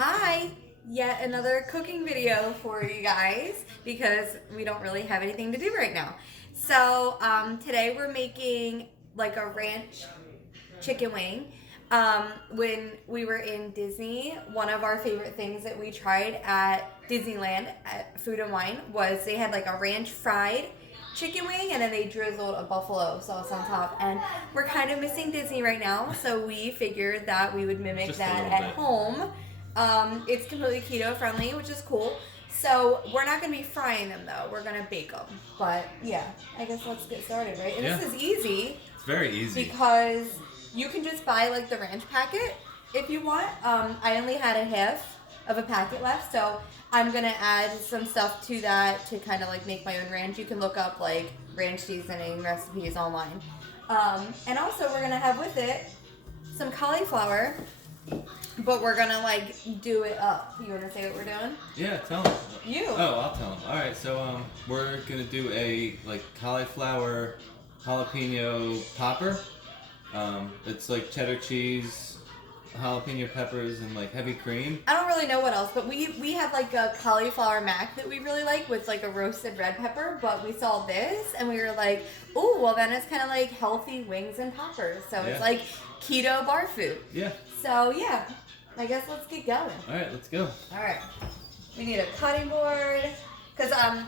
Hi! Yet another cooking video for you guys because we don't really have anything to do right now. So today we're making like a ranch chicken wing. When we were in Disney, one of our favorite things that we tried at Disneyland at Food and Wine was they had like a ranch fried chicken wing and then they drizzled a buffalo sauce on top. And we're kind of missing Disney right now, so we figured that we would mimic Just that at home. It's completely keto friendly, which is cool. So we're not going to be frying them though. We're going to bake them. But yeah, I guess let's get started, right? And Yeah. this is easy. It's very easy. Because you can just buy like the ranch packet if you want. I only had a half of a packet left, so I'm gonna add some stuff to that to kind of like make my own ranch. You can look up like ranch seasoning recipes online. And also we're gonna have with it some cauliflower, but we're gonna like do it up. You wanna say what we're doing? Yeah, tell them. You. Oh, I'll tell them. All right, so we're gonna do a like cauliflower jalapeno popper. It's like cheddar cheese, jalapeno peppers, and like heavy cream. I don't really know what else, but we have like a cauliflower mac that we really like with like a roasted red pepper, but we saw this and we were like, oh, well then it's kind of like healthy wings and poppers. So it's like keto bar food. Yeah. So yeah, I guess let's get going. All right, let's go. All right. We need a cutting board because I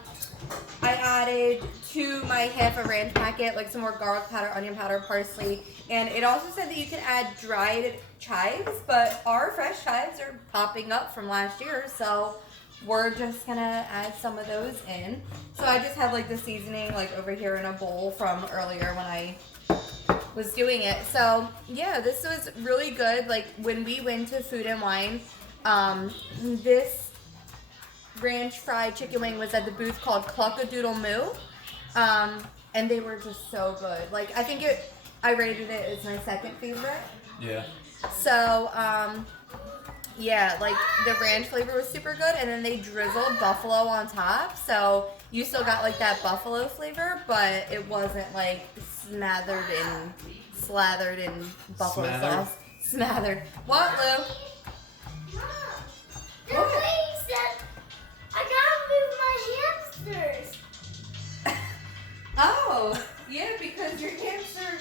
added to my half a ranch packet like some more garlic powder, onion powder, parsley, and it also said that you could add dried chives, but our fresh chives are popping up from last year, so we're just gonna add some of those in. So I just have like the seasoning like over here in a bowl from earlier when I was doing it. So yeah, this was really good. Like when we went to Food and Wine, this ranch fried chicken wing was at the booth called Cluck-a-Doodle-Moo, and they were just so good. Like I think I rated it as my second favorite. Yeah. So yeah, like the ranch flavor was super good, and then they drizzled buffalo on top, so you still got like that buffalo flavor, but it wasn't like slathered in buffalo sauce. Smothered. What, Lou? I gotta move my hamsters. Oh, yeah, because your hamster.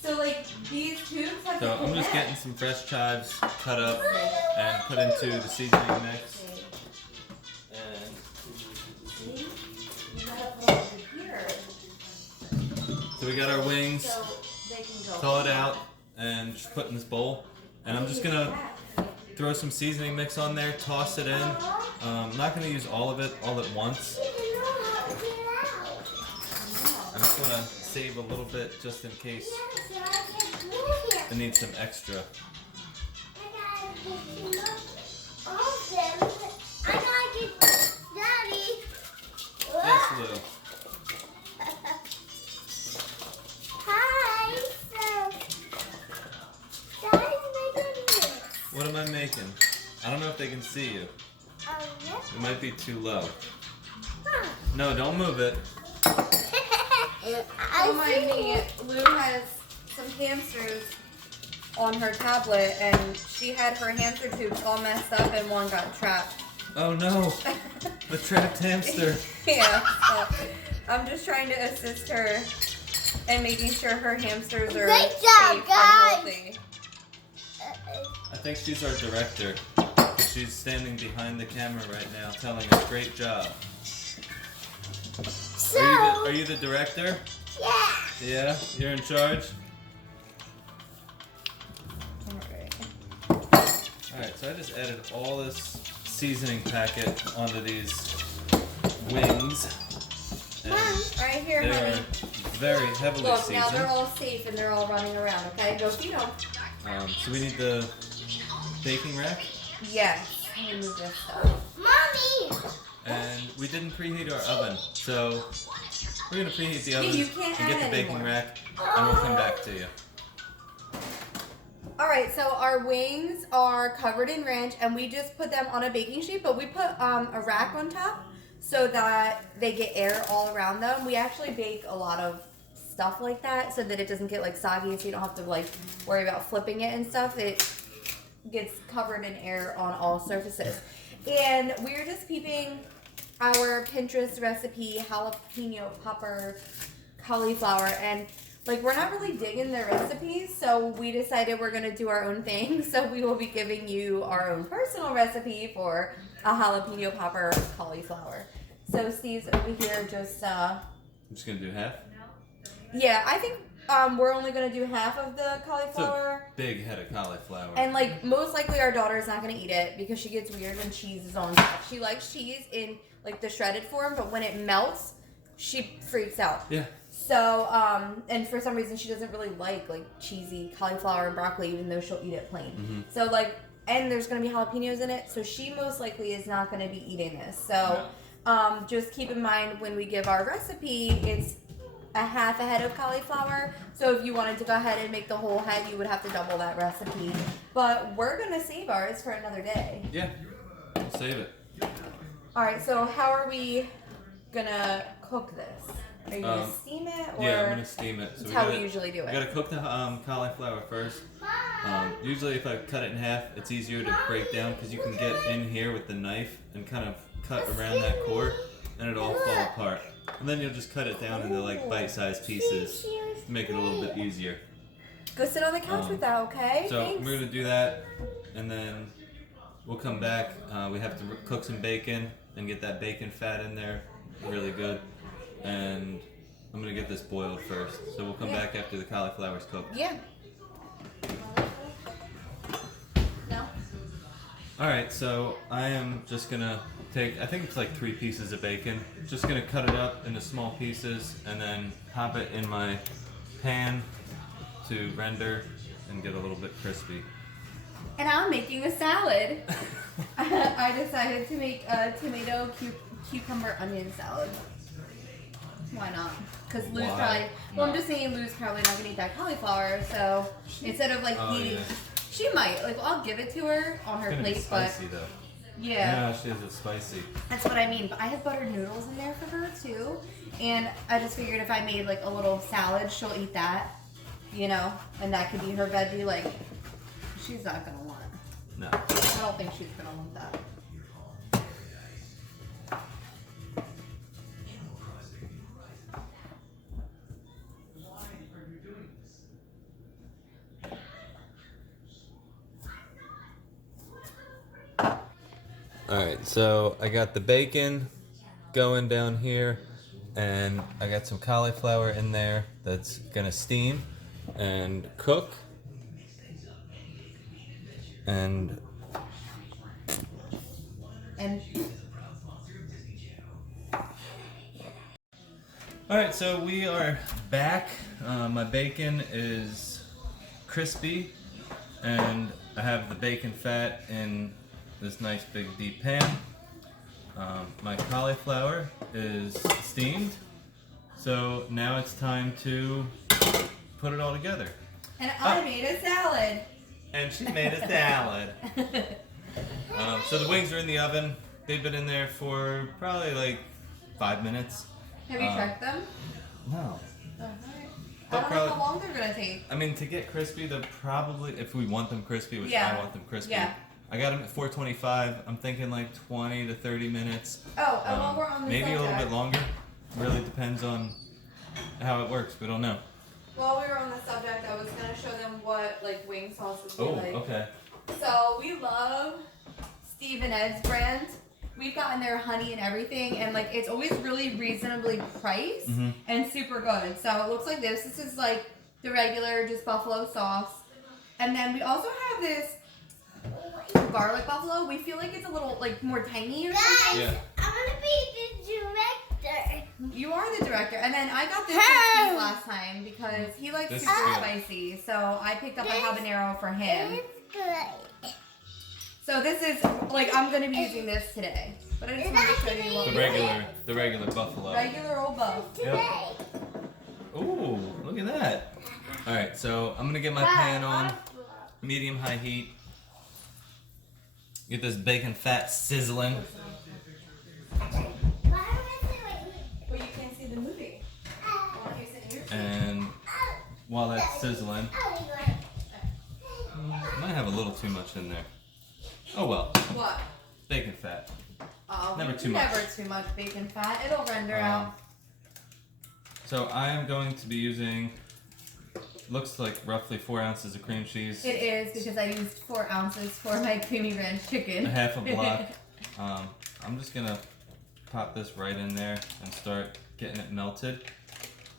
So like these tubes have to So I'm just getting some fresh chives cut up and put into the seasoning mix. And so we got our wings. Thaw it out and just put in this bowl. And I'm just gonna throw some seasoning mix on there, toss it in. I'm not gonna use all of it all at once. I'm just gonna save a little bit just in case I need some extra. Yes, Lou. Hi, so Daddy's making this. What am I making? I don't know if they can see you. It might be too low. No, don't move it. Don't mind me. Lou has some hamsters on her tablet, and she had her hamster tubes all messed up, and one got trapped. Oh no, the trapped hamster. Yeah, so I'm just trying to assist her and making sure her hamsters are Great safe job, and guys. healthy. I think she's our director. She's standing behind the camera right now telling us great job. So, Are you the director? yeah. Yeah? You're in charge? Alright. Alright, so I just added all this seasoning packet onto these wings. And Right here, they're honey. very heavily Look, now seasoned. they're all safe and they're all running around, okay? Go feed them. So we need the baking rack. Yes. Let me move this stuff. Mommy. And we didn't preheat our oven, so we're going to preheat the oven you can't and get add the baking anymore. rack, and we'll come back to you. Alright, so our wings are covered in ranch, and we just put them on a baking sheet, but we put a rack on top so that they get air all around them. We actually bake a lot of stuff like that so that it doesn't get like soggy, so you don't have to like worry about flipping it and stuff. gets covered in air on all surfaces. And we're just keeping our Pinterest recipe jalapeno popper cauliflower, and like we're not really digging the recipes, so we decided we're gonna do our own thing. So we will be giving you our own personal recipe for a jalapeno popper cauliflower. So Steve's over here just I'm just gonna do half. yeah, I think we're only gonna do half of the cauliflower. Big head of cauliflower. And like most likely our daughter's not gonna eat it because she gets weird when cheese is on top. She likes cheese in like the shredded form, but when it melts, she freaks out. Yeah. So, and for some reason she doesn't really like cheesy cauliflower and broccoli, even though she'll eat it plain. Mm-hmm. So like, and there's gonna be jalapenos in it, so she most likely is not gonna be eating this. So, just keep in mind when we give our recipe, it's a half a head of cauliflower. So if you wanted to go ahead and make the whole head, you would have to double that recipe. But we're gonna save ours for another day. Yeah, we'll save it. All right. So how are we gonna cook this? Are you gonna steam it, or yeah, I'm gonna steam it. So that's how we usually do it? We gotta cook the cauliflower first. Usually, if I cut it in half, it's easier to break down because you can get in here with the knife and kind of cut around that core, and it'll all fall apart. And then you'll just cut it down into like bite-sized pieces to make it a little bit easier. Go sit on the couch with that, okay? So Thanks. we're gonna do that, and then we'll come back. We have to cook some bacon and get that bacon fat in there, really good. And I'm gonna get this boiled first. So we'll come back after the cauliflower's cooked. Yeah. No. All right, so I am just gonna take, I think it's like 3 pieces of bacon. Just gonna cut it up into small pieces and then pop it in my pan to render and get a little bit crispy. And I'm making a salad. I decided to make a tomato, cucumber, onion salad. Why not? Because Lou's Why probably, well, I'm not? just saying Lou's probably not going to eat that cauliflower, so instead of eating, she might. I'll give it to her on her It's gonna plate, be spicy but though. yeah. She has it spicy. That's what I mean. But I have buttered noodles in there for her too, and I just figured if I made a little salad, she'll eat that, and that could be her veggie. She's not gonna want it. No. I don't think she's gonna want that. Alright, so I got the bacon going down here, and I got some cauliflower in there that's gonna steam and cook. And alright, so we are back. My bacon is crispy, and I have the bacon fat in this nice big deep pan. My cauliflower is steamed, so now it's time to put it all together. And I made a salad. And she made a salad. So the wings are in the oven. They've been in there for probably 5 minutes. Have you checked them? No. I don't know how long they're gonna take. I mean, to get crispy, they're probably, if we want them crispy, which Yeah. I want them crispy. Yeah. I got them at 425. I'm thinking 20 to 30 minutes. Oh, and while we're on the maybe subject, a little bit longer. Really depends on how it works. We don't know. while we were on the subject, I was gonna show them what wing sauces we Oh, like. okay. So we love Steve and Ed's brand. We've gotten their honey and everything, and it's always really reasonably priced and super good. So it looks like this. This is the regular just buffalo sauce, and then we also have this garlic buffalo. We feel like it's a little more tangy or something. Yeah. I want to be the director. You are the director, and then I got this for Steve last time because he likes This super is good. spicy. So I picked up a habanero for him. It's good. So this is I'm gonna be using this today, but I just wanted to show you what we like. The regular buffalo. Regular old buff. Today. Ooh, look at that. All right, so I'm gonna get my pan on medium-high heat. Get this bacon fat sizzling. But you can't see the movie. Why don't you sit in your seat? And while that's sizzling, I might have a little too much in there. Oh well. What? Bacon fat. Oh, Never too much. Never too much bacon fat. It'll render out. So I am going to be using, looks like roughly 4 ounces of cream cheese. It is because I used 4 ounces for my creamy ranch chicken. A half a block. I'm just gonna pop this right in there and start getting it melted.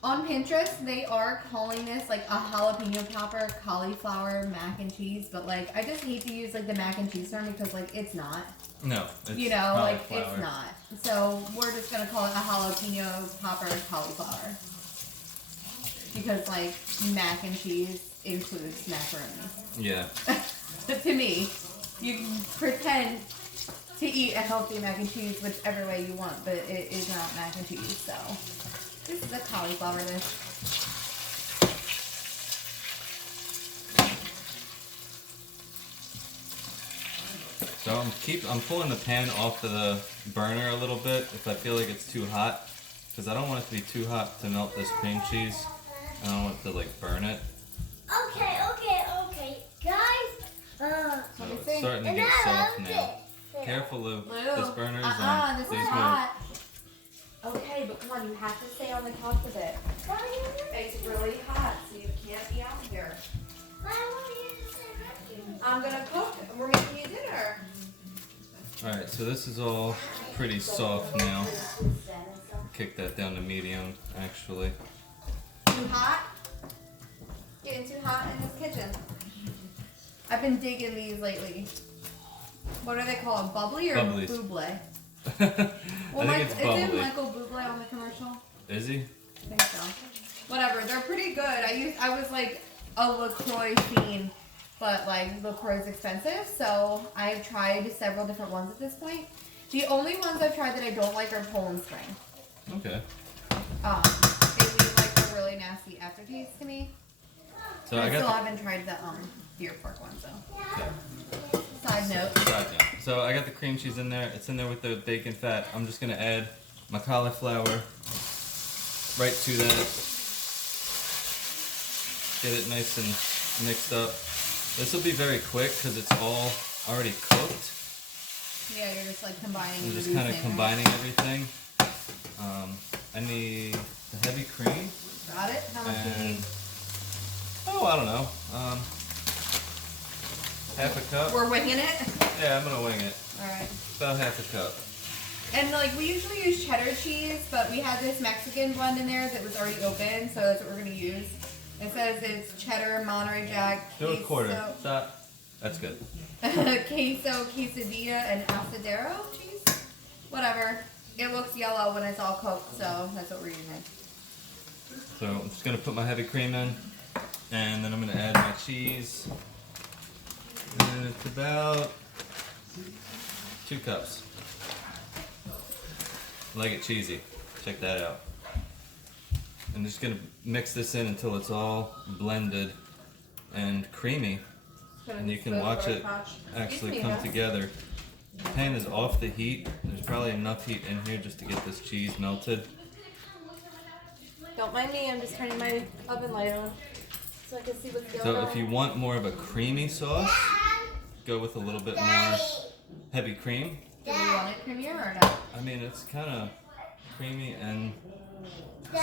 On Pinterest, they are calling this like a jalapeno popper cauliflower mac and cheese, but like I just hate to use like the mac and cheese term because like it's not. No, it's you know, like cauliflower. it's not. So we're just gonna call it a jalapeno popper cauliflower because like mac and cheese includes macaroni. Yeah. To me, you can pretend to eat a healthy mac and cheese whichever way you want, but it is not mac and cheese. So this is a cauliflower dish. So I'm pulling the pan off of the burner a little bit if I feel like it's too hot, because I don't want it to be too hot to melt this cream cheese. I don't want it to like burn it. Okay, guys. So it's starting to get soft now. Careful, Lou. This burner is on. This Please is move. hot. Okay, but come on, you have to stay on the couch with it. It's really hot, so you can't be out here. I'm gonna cook. We're making you dinner. Alright, so this is all pretty soft now. Kick that down to medium, actually. Too hot? Getting too hot in this kitchen. I've been digging these lately. What are they called? Bubbly or Bubblies. Buble? I think it's Isn't bubbly. Michael Bublé on the commercial? Is he? I think so. Whatever, they're pretty good. I was like a LaCroix fiend, but like LaCroix is expensive, so I've tried several different ones at this point. The only ones I've tried that I don't like are Poland Spring. Okay. They leave like a really nasty aftertaste to me. So I still haven't tried the deer pork one, so. Yeah. Side note. Side note. So I got the cream cheese in there. It's in there with the bacon fat. I'm just gonna add my cauliflower right to that. Get it nice and mixed up. This will be very quick because it's all already cooked. Yeah, you're just like combining. I'm just kind of combining everything. I need the heavy cream. Got it? How much do you need? Oh, I don't know. Half a cup. We're winging it? Yeah, I'm gonna wing it. Alright. About half a cup. And like we usually use cheddar cheese, but we had this Mexican blend in there that was already open, so that's what we're gonna use. It says it's cheddar, Monterey Jack, Do a quarter. Stop. That's good. queso, quesadilla, and asadero cheese. Whatever. It looks yellow when it's all cooked, so that's what we're using. So I'm just gonna put my heavy cream in, and then I'm gonna add my cheese. And it's about 2 cups. I like it cheesy. Check that out. I'm just gonna mix this in until it's all blended and creamy, and you can watch it actually come together. The pan is off the heat. There's probably enough heat in here just to get this cheese melted. Don't mind me, I'm just turning my oven light on so I can see what's going So on. if you want more of a creamy sauce, go with a little bit more heavy cream. Do you want it creamier or not? I mean, it's kind of creamy and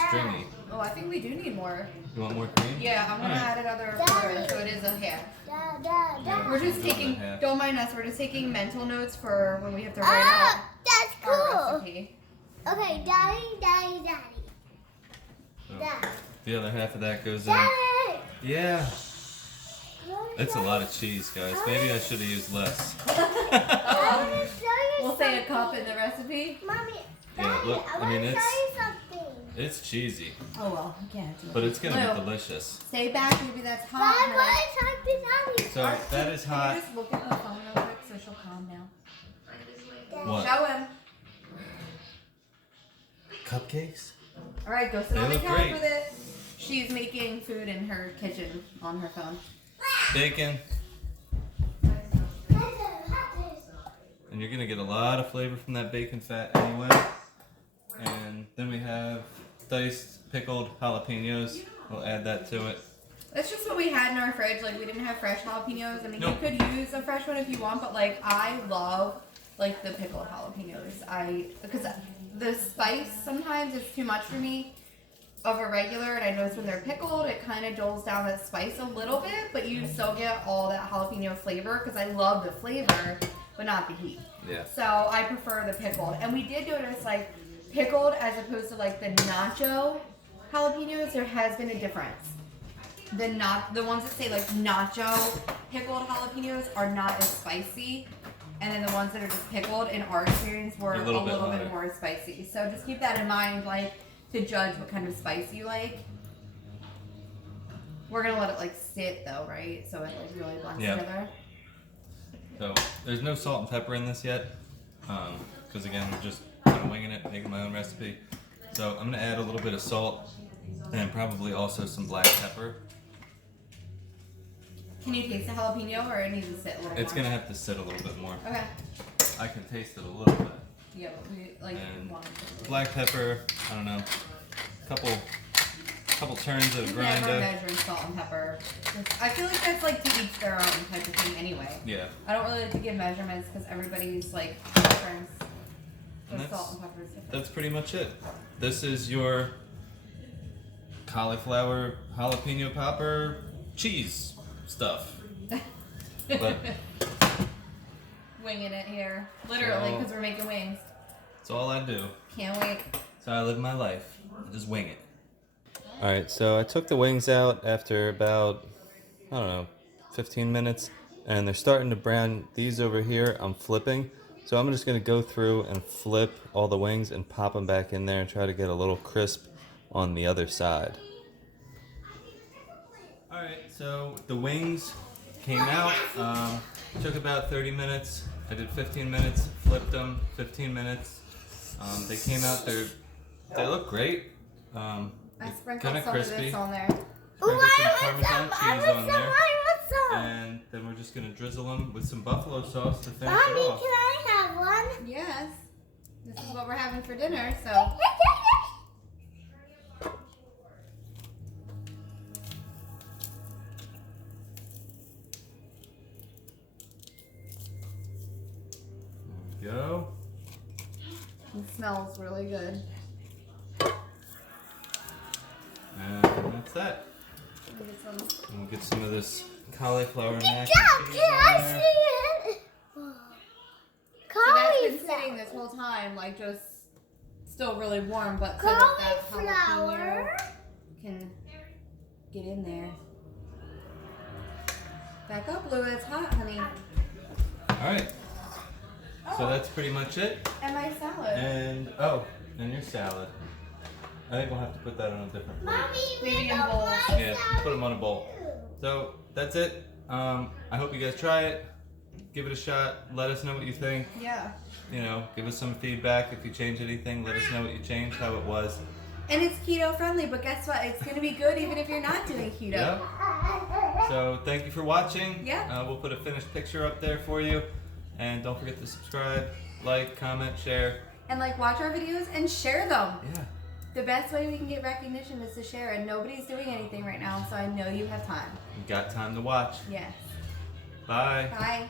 stringy. Oh, I think we do need more. You want more cream? Yeah, I'm gonna Alright. add another quarter, so it is a half. Yeah, We're just we'll go with taking, a half. don't mind us, we're just taking mental notes for when we have to write out That's our cool. recipe. Okay, daddy. So the other half of that goes in. Daddy. Yeah, it's a lot of cheese, guys. Maybe I should have used less. Oh, we'll say a cup in the recipe. Mommy, Yeah, Daddy, look, I mean, wanna it's- show you something. It's cheesy, Oh well, I can't do it. but it's gonna be Lou, delicious. stay back, maybe that's hot. Dad, honey. what is something Daddy? So that is Can hot. you just look at her phone real quick so she'll calm down? What? Show him. Cupcakes? Alright, go sit They on the look couch great. with it. She's making food in her kitchen on her phone. Bacon. And you're gonna get a lot of flavor from that bacon fat anyway. And then we have diced pickled jalapenos. We'll add that to it. That's just what we had in our fridge. Like, we didn't have fresh jalapenos. I mean, Nope. you could use a fresh one if you want, but like, I love like the pickled jalapenos. Because the spice sometimes is too much for me of a regular, and I notice when they're pickled, it kind of dulls down that spice a little bit, but you still get all that jalapeno flavor. Because I love the flavor, but not the heat. Yeah. So I prefer the pickled, and we did notice like pickled as opposed to like the nacho jalapenos. There has been a difference. The ones that say like nacho pickled jalapenos are not as spicy, and then the ones that are just pickled, in our experience, were a little bit more spicy. So just keep that in mind, like to judge what kind of spice you like. We're gonna let it like sit though, right? So it like really blends together. So there's no salt and pepper in this yet, because again we're just kind of winging it, making my own recipe. So I'm gonna add a little bit of salt and probably also some black pepper. Can you taste the jalapeno, or it needs to sit a little more? It's gonna have to sit a little bit more. Okay. I can taste it a little bit. Yeah, but we like And want it to black pepper, I don't know, couple turns of never grinder. measuring salt and pepper. I feel like that's like to each their own type of thing anyway. Yeah. I don't really like to give measurements because everybody's like preference for And salt and pepper is different. that's pretty much it. This is your cauliflower jalapeno popper cheese stuff. But Winging it here. Literally, So- because we're making wings. it's all I do. Can't wait. That's how I live my life. I just wing it. Alright, so I took the wings out after about, I don't know, 15 minutes. And they're starting to brown. These over here, I'm flipping. So I'm just going to go through and flip all the wings and pop them back in there and try to get a little crisp on the other side. Alright, so the wings came out. Took about 30 minutes. I did 15 minutes, flipped them, 15 minutes. They came out, they look great. I sprinkled Kinda some crispy. of this on there. Sprinkled some Parmesan cheese on there. some. And then we're just going to drizzle them with some buffalo sauce to finish Mommy, it off. can I have one? Yes. This is what we're having for dinner, so. There we go. It smells really good. And that's that. Let me get some. And we'll get some of this cauliflower mac Dad, and cheese can on I there. see it? So that's been sitting Cauliflower. this whole time, like just still really warm, but so that that jalapeno Cauliflower. can get in there. Back up, Blue. It's hot, honey. Alright. So that's pretty much it. And my salad. And your salad. I think we'll have to put that on a different plate. Mommy, Maybe in make a bowls. white Yeah, put them on a bowl. So that's it. I hope you guys try it. Give it a shot. Let us know what you think. Yeah. You know, give us some feedback. If you change anything, let us know what you changed, how it was. And it's keto friendly, but guess what? It's gonna be good even if you're not doing keto. Yeah. So thank you for watching. Yeah. We'll put a finished picture up there for you. And don't forget to subscribe, like, comment, share. And like watch our videos and share them. Yeah. The best way we can get recognition is to share, and nobody's doing anything right now, so I know you have time. You got time to watch. Yes. Bye. Bye.